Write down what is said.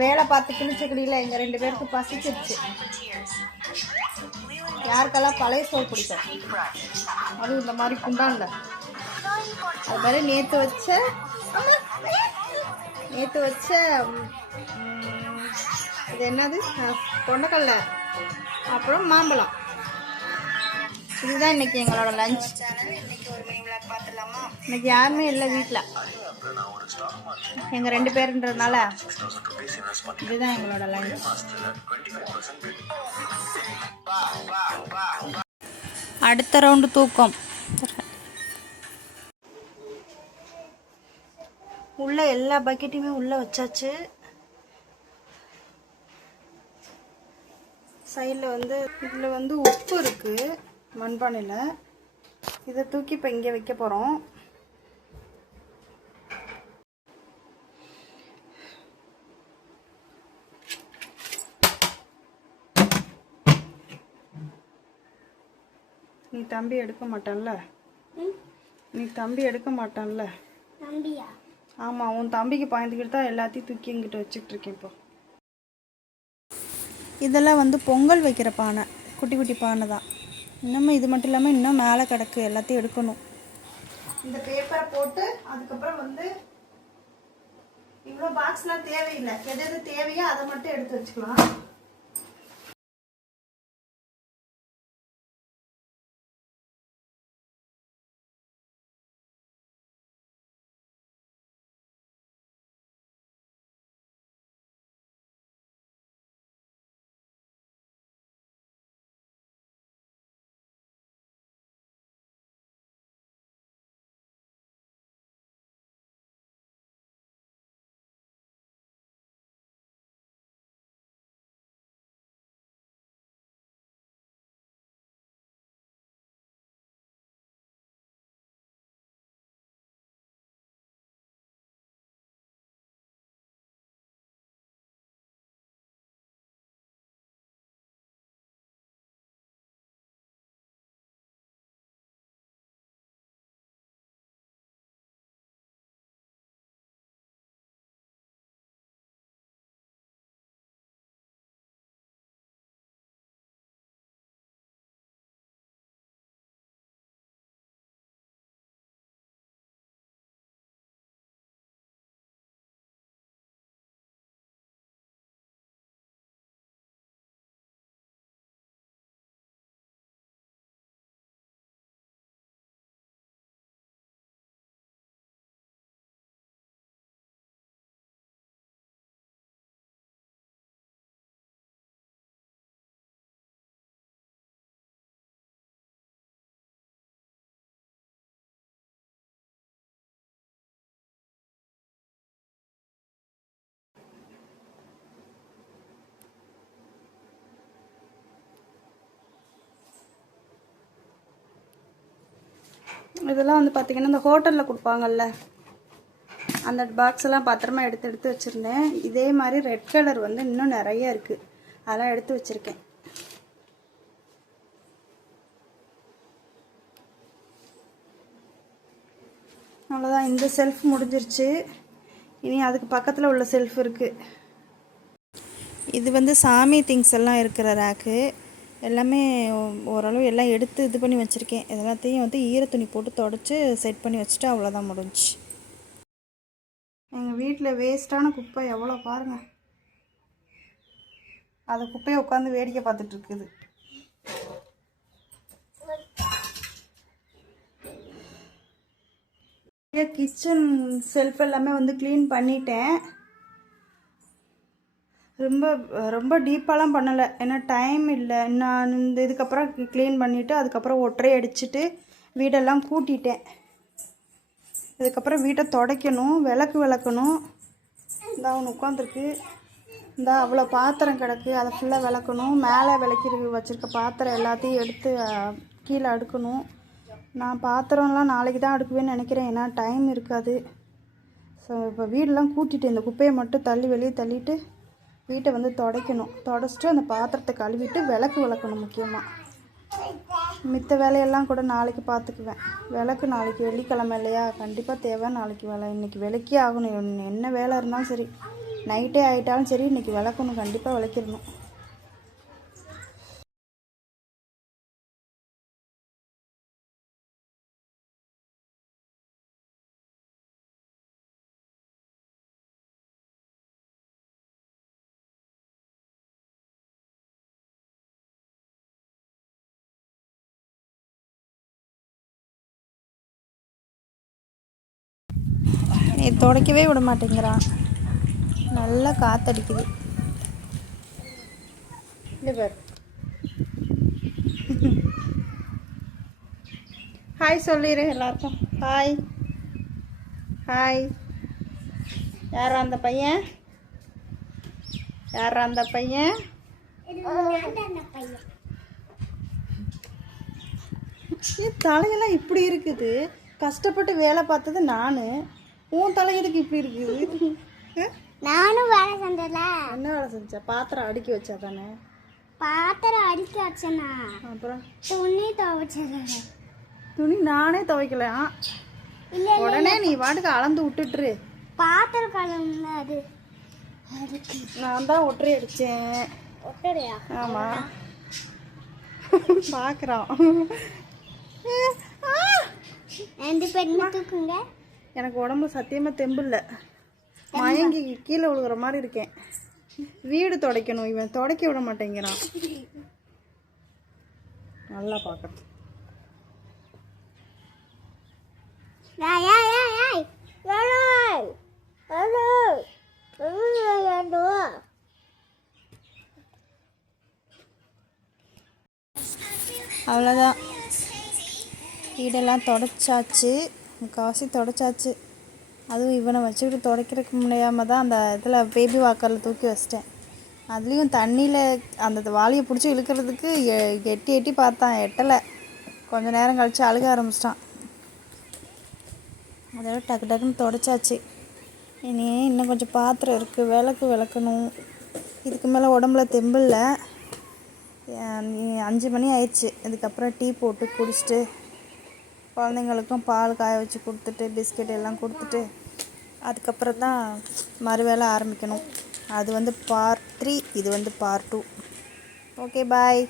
வேலை பார்த்து கிழிச்சக்கடியில் எங்கள் 2 பேருக்கு பசிச்சிருச்சு. யாருக்கெல்லாம் பழைய சோறு பிடிக்கும், அதுவும் இந்த மாதிரி குண்டான்ல. அது மாதிரி நேற்று வச்ச இது என்னது, கொண்டக்கடலை அப்புறம் மாம்பழம். இதுதான் இன்னைக்கு எங்களோட லஞ்ச். இன்னைக்கு யாருமே இல்லை வீட்டில், எங்கள் 2 பேருன்றதுனால இதுதான் எங்களோட லஞ்ச். அடுத்த ரவுண்டு தூக்கம். உள்ள எல்லா பக்கெட்டையுமே உள்ளே வச்சாச்சு. சைடில் இதில் உப்பு இருக்குது மண்பானையில். இதை தூக்கி இப்போ இங்கே வைக்க போகிறோம். நீ தம்பி எடுக்க மாட்டான்ல. ஆமாம், உன் தம்பிக்கு பாய்ந்துக்கிட்டு தான் எல்லாத்தையும் தூக்கி இங்கிட்ட வச்சுக்கிட்டு இருக்கேன் இப்போ. இதெல்லாம் பொங்கல் வைக்கிற பானை, குட்டி குட்டி பானை தான். இன்னமும் இது மட்டும் இல்லாமல் இன்னும் மேலே கிடக்கு, எல்லாத்தையும் எடுக்கணும். இந்த பேப்பரை போட்டு அதுக்கப்புறம் இவ்வளோ பாக்ஸ்லாம் தேவையில்லை. எது தேவையோ அதை மட்டும் எடுத்து வச்சுக்கலாம். இதெல்லாம் பார்த்திங்கன்னா இந்த ஹோட்டலில் கொடுப்பாங்கல்ல, அந்த பாக்ஸ் எல்லாம் பத்திரமா எடுத்து வச்சுருந்தேன். இதே மாதிரி ரெட் கலர் இன்னும் நிறைய இருக்குது, அதெல்லாம் எடுத்து வச்சுருக்கேன். அவ்வளோதான், இந்த செல்ஃப் முடிஞ்சிருச்சு. இனி அதுக்கு பக்கத்தில் உள்ள செல்ஃப் இருக்குது. இது சாமி திங்ஸ் எல்லாம் இருக்கிற ரேக்கு. எல்லாமே ஓரளவு எல்லாம் எடுத்து இது பண்ணி வச்சுருக்கேன். எல்லாத்தையும் ஈரத்துணி போட்டு தொடச்சி செட் பண்ணி வச்சுட்டு அவ்வளோதான் முடிஞ்சு. எங்கள் வீட்டில் வேஸ்ட்டான குப்பை எவ்வளோ பாருங்கள். அந்த குப்பையை உட்காந்து வேடிக்கை பார்த்துட்ருக்குது. கிச்சன் செல்ஃப் எல்லாமே க்ளீன் பண்ணிட்டேன். ரொம்ப டீப்பாலாம் பண்ணலை, ஏன்னா டைம் இல்லை. நான் இதுக்கப்புறம் க்ளீன் பண்ணிவிட்டு அதுக்கப்புறம் ஒற்றை அடிச்சுட்டு வீடெல்லாம் கூட்டிட்டேன். இதுக்கப்புறம் வீட்டை துடைக்கணும், விளக்கணும். இந்த அவன் உட்காந்துருக்கு. இந்த அவ்வளோ பாத்திரம் கிடக்கு, அதை ஃபுல்லாக விளக்கணும். மேலே விளக்கி வச்சுருக்க பாத்திரம் எல்லாத்தையும் எடுத்து கீழே அடுக்கணும். நான் பாத்திரம்லாம் நாளைக்கு தான் அடுக்குவேன்னு நினைக்கிறேன், ஏன்னா டைம் இருக்காது. ஸோ இப்போ வீடெல்லாம் கூட்டிட்டு இந்த குப்பையை மட்டும் வெளியே தள்ளிட்டு வீட்டை துடைக்கணும். துடைச்சிட்டு அந்த பாத்திரத்தை கழுவிட்டு விளக்கணும். முக்கியமாக மித்த வேலையெல்லாம் கூட நாளைக்கு பார்த்துக்குவேன். விளக்கு நாளைக்கு வெள்ளிக்கிழமை இல்லையா, கண்டிப்பாக தேவை. நாளைக்கு வேலை, இன்றைக்கி விளக்கே ஆகணும். என்ன வேலை இருந்தாலும் சரி நைட்டே ஆகிட்டாலும் சரி இன்றைக்கி விளக்கணும், கண்டிப்பாக விளக்கிடணும். நீ துடைக்கவே விட மாட்டேங்கிறான், நல்லா காற்றடிக்குது. இந்த பேர் ஹாய் சொல்லிடு எல்லாருக்கும். Hi hi. யாரா அந்த பையன்? யாரா அந்த பையன்? தலையெல்லாம் இப்படி இருக்குது. கஷ்டப்பட்டு வேலை பார்த்தது நான், உன் தலையதுக்கு இப்படி இருக்குது. நானும் வேலை செஞ்சல. என்ன வேலை செஞ்ச? பாத்திரம் அடுக்கி வச்சா தானே? பாத்திரம் அடுக்கி வச்சனா? அப்புறம் துணி துவைச்சல. துணி நானே துவைக்கல. உடனே நீ வாட்டுக்கு அளந்து விட்டுட்டுரு. பாத்திரம் கழுவுல அது. நான் தான் ஒற்றை அடித்தேன். ஒட்டடையா? ஆமாம், பார்க்குறான். ரெண்டு பேரும் தூக்குங்க. எனக்கு உடம்பு சத்தியமாக தெம்பு இல்லை, மயங்கி கீழே விழுகிற மாதிரி இருக்கேன். வீடு துடைக்கணும், இவன் துடைக்க விட மாட்டேங்கிறான். நல்லா பார்க்குறேன். அவ்வளோதான், வீடெல்லாம் தொடச்சாச்சு, முக்கால்வாசி தொடச்சாச்சு. அதுவும் இவனை வச்சுக்கிட்டு துடைக்கிறதுக்கு முடியாமல் தான் அந்த இதில் பேபி வாக்கரில் தூக்கி வச்சிட்டேன். அதுலேயும் தண்ணியில் அந்த வாளியை பிடிச்சி இழுக்கிறதுக்கு எட்டி எட்டி பார்த்தான், எட்டலை. கொஞ்சம் நேரம் கழித்து அழுக ஆரம்பிச்சிட்டான். அதோட டக்கு டக்குன்னு தொடச்சாச்சு. இன்னும் கொஞ்சம் பாத்திரம் இருக்குது, விளக்கணும். இதுக்கு மேலே உடம்புல தெம்பில்ல. 5 மணி ஆயிடுச்சு. இதுக்கப்புறம் டீ போட்டு குடிச்சிட்டு குழந்தைங்களுக்கும் பால் காய வச்சு கொடுத்துட்டு பிஸ்கெட் எல்லாம் கொடுத்துட்டு அதுக்கப்புறம் தான் மறு வேலை ஆரம்பிக்கணும். அது வந்து பார்ட் 3, இது வந்து பார்ட் 2. ஓகே, பாய்.